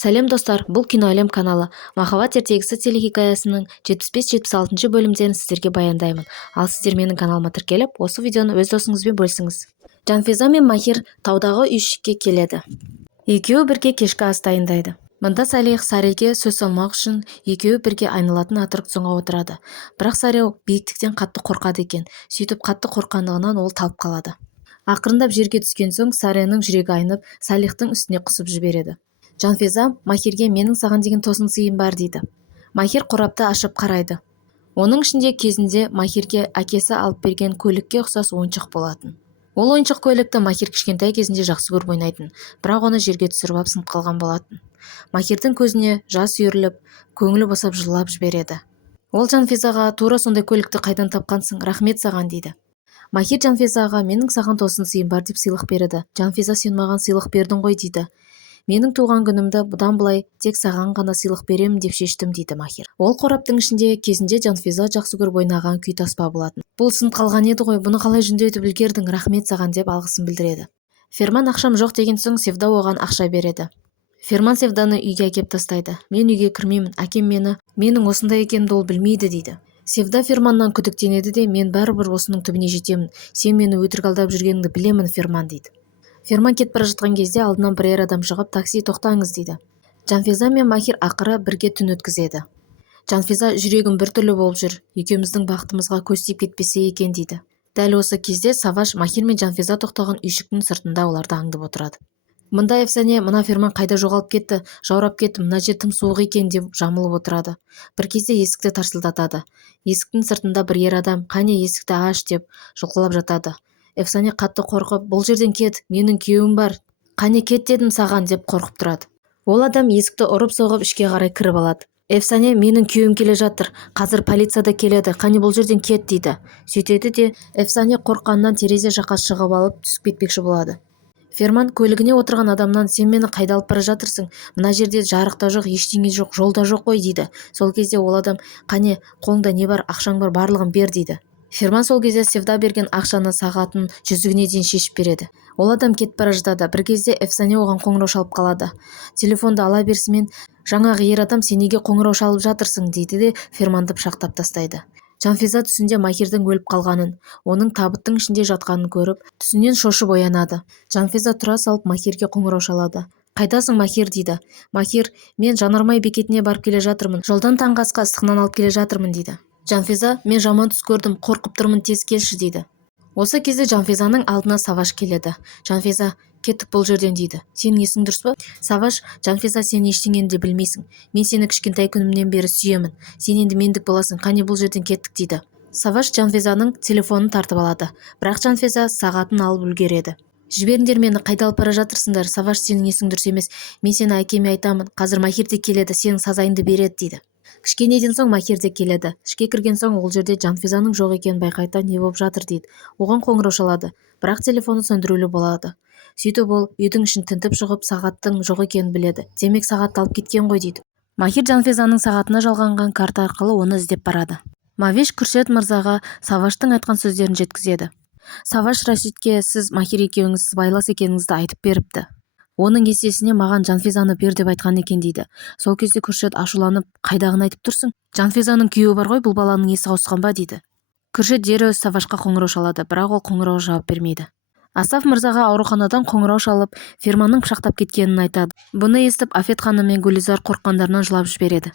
Сәлем достар, бұл Киноәлем каналы. Махаббат ертегісі телехикаясының 75-76 бөлімдерін сіздерге баяндаймын. Ал сіздер менің каналыма тіркеліп, осы видеоны өз досыңызбен бөлісіңіз. Жанфиза мен Махир таудағы үйшікке келеді. Екеуі бірге кешкі ас дайындайды. Мұнда Салих Сареге сөз салмақ үшін екеуі бірге айналатын аттракционға отырады. Бірақ Саре биіктіктен қатты қорқады екен. Сөйтіп қатты қорққандығынан ол талып қалады. Ақырындап жерге түскен соң Саренің жүрегі айнып, Салихтың үстіне құсып жібереді. Жанфиза Махирге менің саған деген тосын сыйым бар дейді. Махир қорапты ашып қарайды. Оның ішінде кезінде Махирге әкесі алып берген көлікке ұқсас ойыншық болатын. Ол ойыншық көлікті Махир кішкентай кезінде жақсы көріп ойнайтын, бірақ оны жерге түсіріп алып сынып қалған болатын. Махирдің көзіне жас үйіріліп, көңілі босап жылап жібереді. Ол Жанфизаға тура сондай көлікті қайдан тапқансың, рахмет саған дейді. Махир Жанфизаға менің саған тосын сыйым бар деп сыйлық береді. Жанфиза сен маған сыйлық бердің ғой дейді. Менің туған күнімді бұдан былай тек саған ғана сыйлық беремін деп шештім дейді Махир. Ол қораптың ішінде кезінде Жанфиза жақсы көріп ойнаған күй таспа болатын. Бұл сынып қалған еді ғой, бұны қалай жөндетіп үлгердің, рахмет саған деп алғысын білдіреді. Ферман ақшам жоқ деген соң Севда оған ақша береді. Ферман Севданы үйге әкеп тастайды. Мен үйге кірмеймін, әкем менің осындай екенімді ол білмейді дейді. Севда Ферманнан күдіктенеді де, мен бәрібір осының түбіне жетемін. Сен мені өтірік алдап жүргеніңді білемін, Ферман дейді. Ферман кетіп бара жатқан кезде алдынан бірер адам шығып, такси тоқтаңыз дейді. Жанфиза мен Махир ақыры бірге түн өткізеді. Жанфиза жүрегім біртүрлі болып жүр, екеуміздің бақытымызға көз тиіп кетпесе екен дейді. Дәл осы кезде Саваш Махир мен Жанфиза тоқтаған үйшіктің сыртында оларды аңдып отырады. Мұнда Эфсане, мына Ферман қайда жоғалып кетті, жаурап кетті, мына жер тым суық екен деп жамылып отырады. Бір кезде есікті тарсылдатады. Есіктің сыртында бір ер адам, қане есікті аш деп жұлқылап жатады. Эфсане қатты қорқып, бұл жерден кет, менің күйеуім бар, қане кет дедім саған деп қорқып тұрады. Ол адам есікті ұрып соғып ішке қарай кіріп алады. Эфсане, менің күйеуім келе жатыр, қазір полицияда келеді, қане бұл жерден кет дейді. Сөйтеді де Эфсане қорққаннан терезе жаққа шығып алып түсіп кетпекші болады. Ферман көлігіне отырған адамнан сен мені қайда алып бара жатырсың? Мына жерде жарық та жоқ, ештеңе жоқ, жолда жоқ қой дейді. Сол кезде ол адам қане қолыңда не бар, ақшаң бар, барлығын бер дейді. Ферман сол кезде Севда берген ақшаны, сағатын, жүзігіне дейін шешіп береді. Ол адам кетіп бара жатады. Бір кезде Эфсане оған қоңырау шалып қалады. Телефонды ала берісімен жаңағы ер адам сен неге қоңырау шалып жатырсың дейді де Ферманды пышақтап тастайды. Жанфиза түсінде Махирдің өліп қалғанын, оның табыттың ішінде жатқанын көріп, түсінен шошып оянады. Жанфиза тұра салып Махирге қоңырау шалады. Қайдасың, Махир дейді. Махир, мен Жанармай бекетіне барып келе жатырмын. Жолдан таңғы асқа ыстық нан алып келе жатырмын дейді. Жанфиза, мен жаман түс көрдім, қорқып тұрмын, тез келші дейді. Осы кезде Жанфизаның алдына Саваш келеді. Жанфиза, кеттік бұл жерден дейді. Сенің есің дұрыс па? Саваш, Жанфиза, сен ештеңені де білмейсің. Мен сені кішкентай күнімнен бері сүйемін. Сен енді мендік боласың, қане бұл жерден кеттік дейді. Саваш Жанфизаның телефонын тартып алады. Бірақ Жанфиза сағатын алып үлгереді. Жіберіңдер мені, қайда алып бара жатырсыңдар? Саваш, сенің есің дұрыс емес. Мен сені әкеме айтамын. Қазір Махир де келеді, сенің сазайыңды береді дейді. Кішкенеден соң Махир де келеді. Ішке кірген соң ол жерде Жанфизаның жоқ екенін байқайда не болып жатыр дейді. Оған қоңырау шалады, бірақ телефоны сөндірулі болады. Сөйтіп ол үйдің ішін тінтіп шығып сағаттың жоқ екенін біледі. Демек сағатты алып кеткен ғой дейді. Махир Жанфизаның сағатына жалғанған карта арқылы оны іздеп барады. Мавиш Күршет мырзаға Саваштың айтқан сөздерін жеткізеді. Саваш Рашидке сіз Махир екеуіңіз сыбайлас екеніңізді айтып беріпті. Оның есесіне маған Жанфизаны бер деп айтқан екен дейді. Сол кезде Күршет ашуланып, қайдағыны айтып тұрсың? Жанфизаның күйеуі бар ғой, бұл баланың есі ауысқан ба дейді. Күршет дереу Савашқа қоңырау шалады, бірақ ол қоңырау жауап бермейді. Асаф мырзаға ауруханадан қоңырау шалып, Ферманның пышақтап кеткенін айтады. Бұны естіп Афет ханым мен Гүлизар қорыққандарынан жылап жібереді.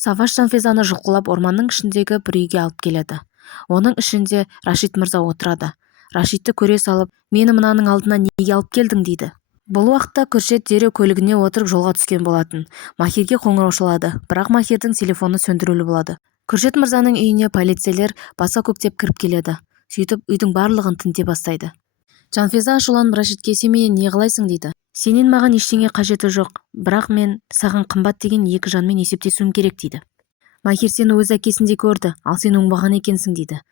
Саваш Жанфизаны жұлқылап орманның ішіндегі бір үйге алып келеді. Оның ішінде Рашид мырза отырады. Рашидті көре салып, мені мынаның алдына неге алып келдің дейді. Бұл уақытта Күршет дереу көлігіне отырып жолға түскен болатын. Махирге қоңырау шалады, бірақ Махирдің телефоны сөндірулі болады. Күршет мырзаның үйіне полицейлер баса көктеп кіріп келеді. Сөйтіп үйдің барлығын тінте бастайды. Жанфиза ашуланып Рашидке сен менен не қылайсың дейді. Сенен маған ештеңе қажеті жоқ, бірақ мен саған қымбат деген екі жанмен есептесуім керек дейді. Махир сені өз әкесіндей көрді, ал сен оңбаған екенсің дейді.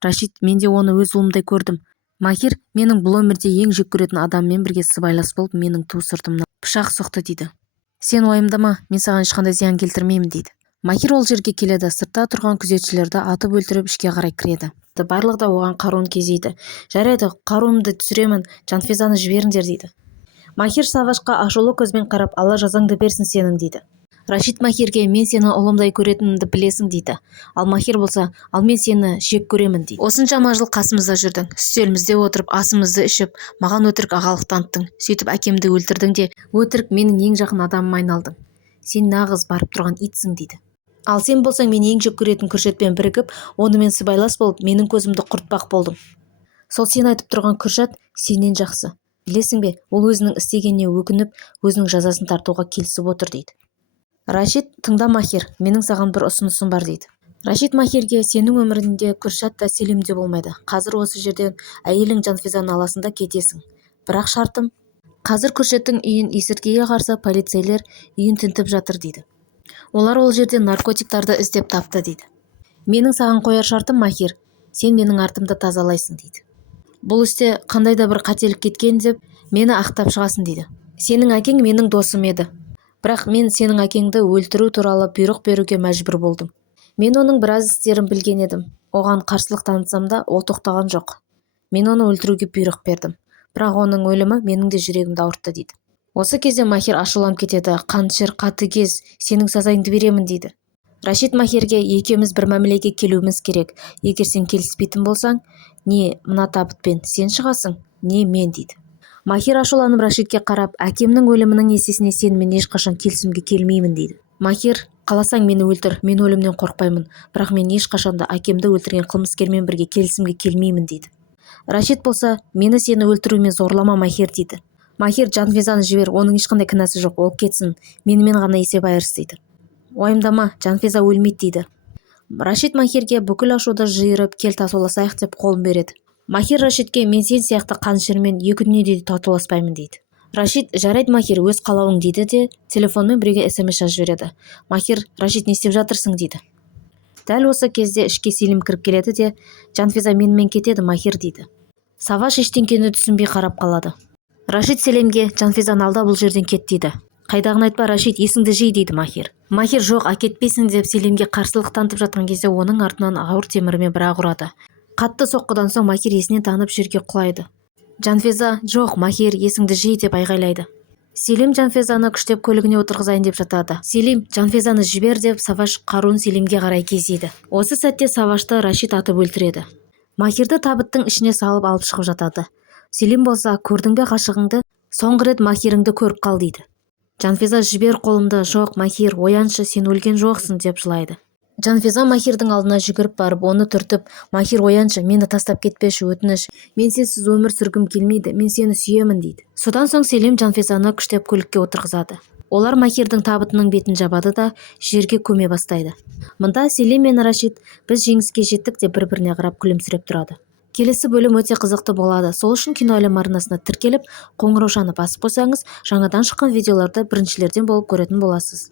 Рашид, мен де оны өз ұлымдай көрдім. Махир менің бұл өмірде ең жек көретін адаммен бірге сыбайлас болып менің ту сыртымнан пышақ соқты дейді. Сен уайымдама, мен саған ешқандай зиян келтірмеймін дейді. Махир ол жерге келеді, сыртта тұрған күзетшілерді атып өлтіріп ішке қарай кіреді. Барлығы да оған қаруын кезейді. Жарайды, қаруымды түсіремін, Жанфизаны жіберіңдер дейді. Махир Савашқа ашулы көзбен қарап, Алла жазаңды берсін сенің дейді. Рашид Махирге мен сені ұлымдай көретінімді білесің дейді. Ал Махир болса, ал мен сені жек көремін дейді. Осыншама жыл қасымызда жүрдің, үстелімізде отырып асымызды ішіп, маған өтірік ағалық таныттың, сөйтіп әкемді өлтірдің де өтірік менің ең жақын адамыма айналдың. Сен нағыз барып тұрған итсің дейді. Ал сен болсаң, мен ең жек көретін Күршатпен бірігіп, онымен сыбайлас болып, менің көзімді құртпақ болдым. Сол сен айтып тұрған Күршат сенен жақсы. Білесің бе, ол өзінің істегеніне өкініп, өзінің жазасын тартуға келісіп отыр дейді. Рашид, тыңда Махир, менің саған бір ұсынысым бар дейді. Рашид Махирге, сенің өмірінде Күршат та Селим де болмайды. Қазір осы жерден әйелің Жанфизаны аласың да кетесің. Бірақ шартым, қазір Күршаттың үйін есірткіге қарсы полицейлер үйін тінтіп жатыр дейді. Олар ол жерден наркотиктарды іздеп тапты дейді. Менің саған қояр шартым, Махир, сен менің артымды тазалайсың дейді. Бұл істе қандай да бір қателік кеткен деп мені ақтап шығасың дейді. Сенің әкең менің досым еді. Бірақ мен сенің әкеңді өлтіру туралы бұйрық беруге мәжбүр болдым. Мен оның біраз істерін білген едім. Оған қарсылық танытсам да, ол тоқтаған жоқ. Мен оны өлтіруге бұйрық бердім. Бірақ оның өлімі менің де жүрегімді ауыртты дейді. Осы кезде Махир ашуланып кетеді. Қаншыр, қатыгез, сенің сазайыңды беремін дейді. Рашид Махирге, екеуміз бір мәмілеге келуіміз керек. Егер сен келіспейтін болсаң, не мына табытпен сен шығасың, не мен дейді. Махир ашуланып Рашидке қарап, әкемнің өлімінің есесіне сенімен ешқашан келісімге келмеймін дейді. Махир, қаласаң мені өлтір, мен өлімнен қорқпаймын, бірақ мен ешқашанда әкемді өлтірген қылмыскермен бірге келісімге келмеймін дейді. Рашид болса, мені сені өлтірумен зорлама Махир дейді. Махир, Жанфизаны жібер, оның ешқандай кінәсі жоқ, ол кетсін, менімен ғана есеп айырыс дейді. Уайымдама, Жанфиза өлмейді дейді. Рашид Махирге бүкіл ашуды жиырып, кел татуласайық деп қолын береді. Махир Рашидке, мен сен сияқты қаншырмен екі дүниеде татуласпаймын дейді. Рашид, жарайды Махир, өз қалауың дейді де телефонмен біреуге SMS жазып жібереді. Махир, Рашид, не істеп жатырсың дейді. Дәл осы кезде ішке Селим кіріп келеді де, Жанфиза менімен кетеді Махир дейді. Саваш ештеңкені түсінбей қарап қалады. Рашид Селимге, Жанфизаны алда бұл жерден кет дейді. Қайдағын айтпа Рашид, есіңді жи дейді Махир. Махир, жоқ, әкетпейсің деп Селимге қарсылық танытып жатқан кезде оның артынан ауыр темірмен бір-ақ ұрады. Қатты соққыдан соң Махир есінен танып жерге құлайды. Жанфиза, жоқ Махир, есіңді жи деп айғайлайды. Селим Жанфизаны күштеп көлігіне отырғызайын деп жатады. Селим, Жанфизаны жібер деп Саваш қаруын Селимге қарай кезейді. Осы сәтте Савашты Рашид атып өлтіреді. Махирді табыттың ішіне салып алып шығып жатады. Селим болса, көрдің бе ғашығыңды, соңғы рет Махиріңді көріп қал дейді. Жанфиза, жібер қолымды, жоқ Махир, ояншы, сен өлген жоқсың деп жылайды. Жанфиза Махирдің алдына жүгіріп барып, оны түртіп, Махир, ояншы, мені тастап кетпеші, өтініш, мен сенсіз өмір сүргім келмейді, мен сені сүйемін дейді. Содан соң Селим Жанфизаны күштеп көлікке отырғызады. Олар Махирдің табытының бетін жабады да жерге көме бастайды. Мында Селим мен Рашид, біз жеңіске жеттік деп бір-біріне қарап күлімсіреп тұрады. Келесі бөлім өте қызықты болады. Сол үшін Киноәлем арнасына тіркеліп, қоңыраушаны басып қойсаңыз, жаңадан шыққан видеоларды біріншілерден болып көретін боласыз.